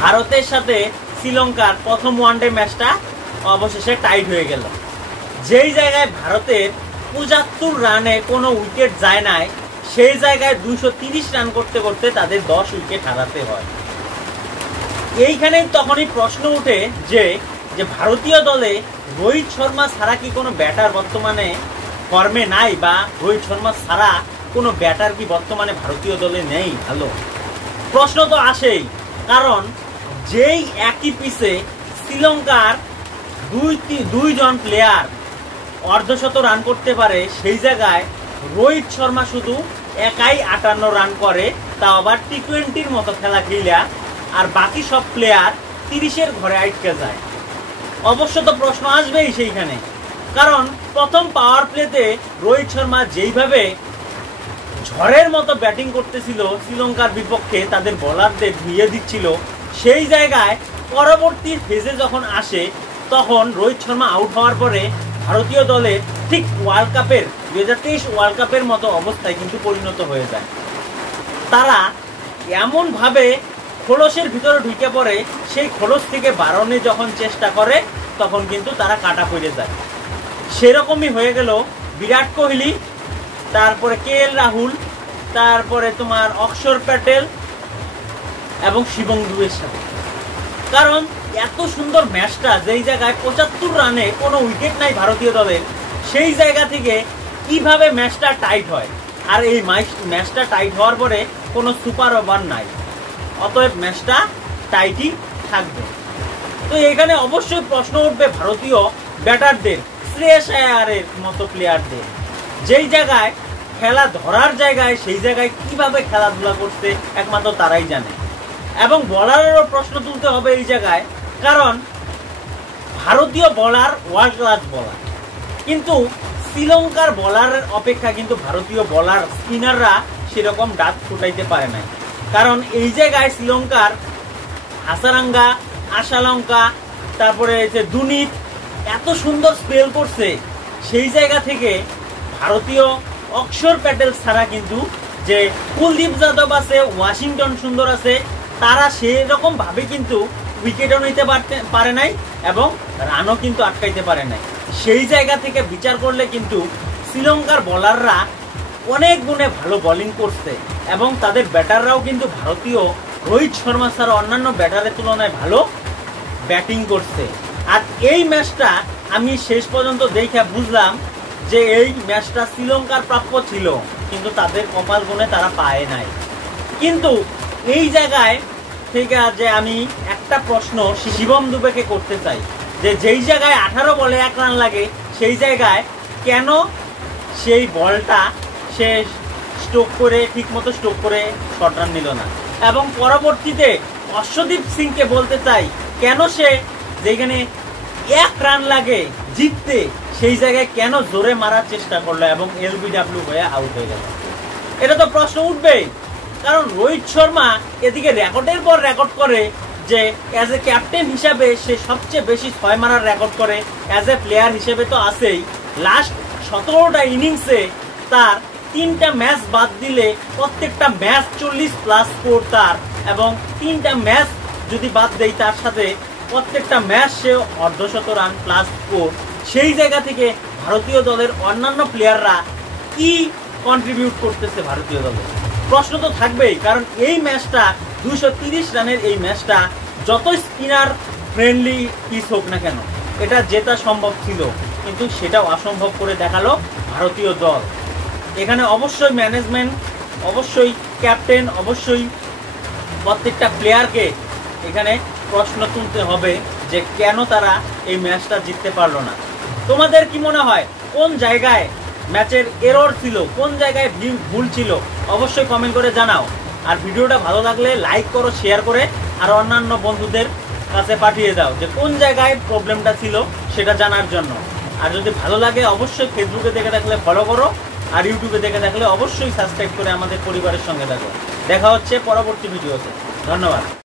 ভারতের সাথে শ্রীলঙ্কার প্রথম ওয়ানডে ম্যাচটা অবশেষে টাইট হয়ে গেল। যেই জায়গায় ভারতের ৭৫ রানে কোনো উইকেট যায় নাই, সেই জায়গায় ২৩০ রান করতে করতে তাদের ১০ উইকেট হারাতে হয়। এইখানেই তখনই প্রশ্ন উঠে যে ভারতীয় দলে রোহিত শর্মা ছাড়া কি কোনো ব্যাটার বর্তমানে ফর্মে নাই, বা রোহিত শর্মা ছাড়া কোনো ব্যাটার কি বর্তমানে ভারতীয় দলে নেই? ভালো প্রশ্ন তো আসেই, কারণ যেই একই পিচে শ্রীলঙ্কার দুইজন প্লেয়ার অর্ধশত রান করতে পারে, সেই জায়গায় রোহিত শর্মা শুধু একাই ৫৮ রান করে, তা আবার টি-20-র মতো খেলা খেলা, আর বাকি সব প্লেয়ার ৩০-এর ঘরে আটকে যায়। অবশ্য তো প্রশ্ন আসবেই সেইখানে, কারণ প্রথম পাওয়ার প্লেতে রোহিত শর্মা যেইভাবে ঝড়ের মতো ব্যাটিং করতেছিল শ্রীলঙ্কার বিপক্ষে, তাদের বোলারদের ধুইয়ে দিচ্ছিল, সেই জায়গায় পরবর্তী ফেজে যখন আসে তখন রোহিত শর্মা আউট হওয়ার পরে ভারতীয় দলের ঠিক ওয়ার্ল্ড কাপের ২০২৩ ওয়ার্ল্ড কাপের মতো অবস্থায় কিন্তু পরিণত হয়ে যায়। তারা এমনভাবে খোলসের ভিতরে ঢুকে পড়ে, সেই খোলস থেকে বারণে যখন চেষ্টা করে তখন কিন্তু তারা কাটা পড়ে যায়। সেরকমই হয়ে গেল বিরাট কোহলি, তারপরে KL রাহুল, তারপরে তোমার অক্ষর প্যাটেল এবং শিবম দুবের সাথে। কারণ এত সুন্দর ম্যাচটা, যেই জায়গায় ৭৫ রানে কোনো উইকেট নাই ভারতীয় দলের, সেই জায়গা থেকে কিভাবে ম্যাচটা টাইট হয়। আর এই ম্যাচটা টাইট হওয়ার পরে কোনো সুপার ওভার নাই, অতএব ম্যাচটা টাইটই থাকবে। তো এখানে অবশ্যই প্রশ্ন উঠবে ভারতীয় ব্যাটারদের, শ্রেয়স আয়ারের মতো প্লেয়ারদের, যেই জায়গায় খেলা ধরার জায়গায় সেই জায়গায় কিভাবে খেলাধুলা করতে একমাত্র তারাই জানে। এবং বলারেরও প্রশ্ন তুলতে হবে এই জায়গায়, কারণ ভারতীয় বলার ওয়ার্ল্ড ক্লাস বলার, কিন্তু শ্রীলঙ্কার বলারের অপেক্ষা কিন্তু ভারতীয় বলার স্পিনাররা সেরকম ডাক ফুটাইতে পারে নাই। কারণ এই জায়গায় শ্রীলঙ্কার হাসারাঙ্গা, আশালঙ্কা, তারপরে যে দুনিত এত সুন্দর স্পেল করছে, সেই জায়গা থেকে ভারতীয় অক্ষর প্যাটেল ছাড়া কিন্তু যে কুলদীপ যাদব আছে, ওয়াশিংটন সুন্দর আছে, তারা সেরকম ভাবে কিন্তু উইকেটও নিতে পারে নাই এবং রানও কিন্তু আটকাইতে পারে নাই। সেই জায়গা থেকে বিচার করলে কিন্তু শ্রীলঙ্কার বোলাররা অনেক গুণে ভালো বোলিং করছে এবং তাদের ব্যাটাররাও কিন্তু ভারতীয় রোহিত শর্মা ছাড়া অন্যান্য ব্যাটারের তুলনায় ভালো ব্যাটিং করছে। আর এই ম্যাচটা আমি শেষ পর্যন্ত দেখে বুঝলাম যে এই ম্যাচটা শ্রীলঙ্কার প্রাপ্য ছিল, কিন্তু তাদের কপাল গুণে তারা পায় নাই। কিন্তু এই জায়গায় থেকে যে আমি একটা প্রশ্ন শিবম দুবেকে করতে চাই, যে যেই জায়গায় 18 বলে 1 রান লাগে, সেই জায়গায় কেন সেই বলটা সে ঠিক মতো স্ট্রোক করে শর্ট রান নিল না। এবং পরবর্তীতে অর্শদীপ সিংকে বলতে চাই, কেন সে যেখানে 1 রান লাগে জিততে, সেই জায়গায় কেন জোরে মারার চেষ্টা করলো এবং LBW হয়ে আউট হয়ে গেল। এটা তো প্রশ্ন উঠবেই, কারণ রোহিত শর্মা এদিকে রেকর্ডের পর রেকর্ড করে যে অ্যাজ এ ক্যাপ্টেন হিসাবে সে সবচেয়ে বেশি 6 মারার রেকর্ড করে, অ্যাজ এ প্লেয়ার হিসেবে তো আছেই। লাস্ট 17টা ইনিংসে তার 3টা ম্যাচ বাদ দিলে প্রত্যেকটা ম্যাচ 40+ স্কোর তার, এবং 3টা ম্যাচ যদি বাদ দেয় তার সাথে প্রত্যেকটা ম্যাচ সে অর্ধশত রান প্লাস স্কোর। সেই জায়গা থেকে ভারতীয় দলের অন্যান্য প্লেয়াররা কি কন্ট্রিবিউট করতেছে ভারতীয় দলে, প্রশ্ন তো থাকবেই। কারণ এই ম্যাচটা 230 রানের এই ম্যাচটা যত স্পিনার ফ্রেন্ডলি পিচ হোক না কেন, এটা জেতা সম্ভব ছিল, কিন্তু সেটাও অসম্ভব করে দেখালো ভারতীয় দল। এখানে অবশ্যই ম্যানেজমেন্ট, অবশ্যই ক্যাপ্টেন, অবশ্যই প্রত্যেকটা প্লেয়ারকে এখানে প্রশ্ন তুলতে হবে যে কেন তারা এই ম্যাচটা জিততে পারলো না। তোমাদের কি মনে হয় কোন জায়গায় ম্যাচের এরর ছিল, কোন জায়গায় ভুল ছিল, অবশ্যই কমেন্ট করে জানাও। আর ভিডিওটা ভালো লাগলে লাইক করো, শেয়ার করে আর অন্যান্য বন্ধুদের কাছে পাঠিয়ে দাও যে কোন জায়গায় প্রবলেমটা ছিল সেটা জানার জন্য। আর যদি ভালো লাগে অবশ্যই ফেসবুকে দেখে থাকলে ফলো করো, আর ইউটিউবে দেখে থাকলে অবশ্যই সাবস্ক্রাইব করে আমাদের পরিবারের সঙ্গে থাকো। দেখা হচ্ছে পরবর্তী ভিডিওতে। ধন্যবাদ।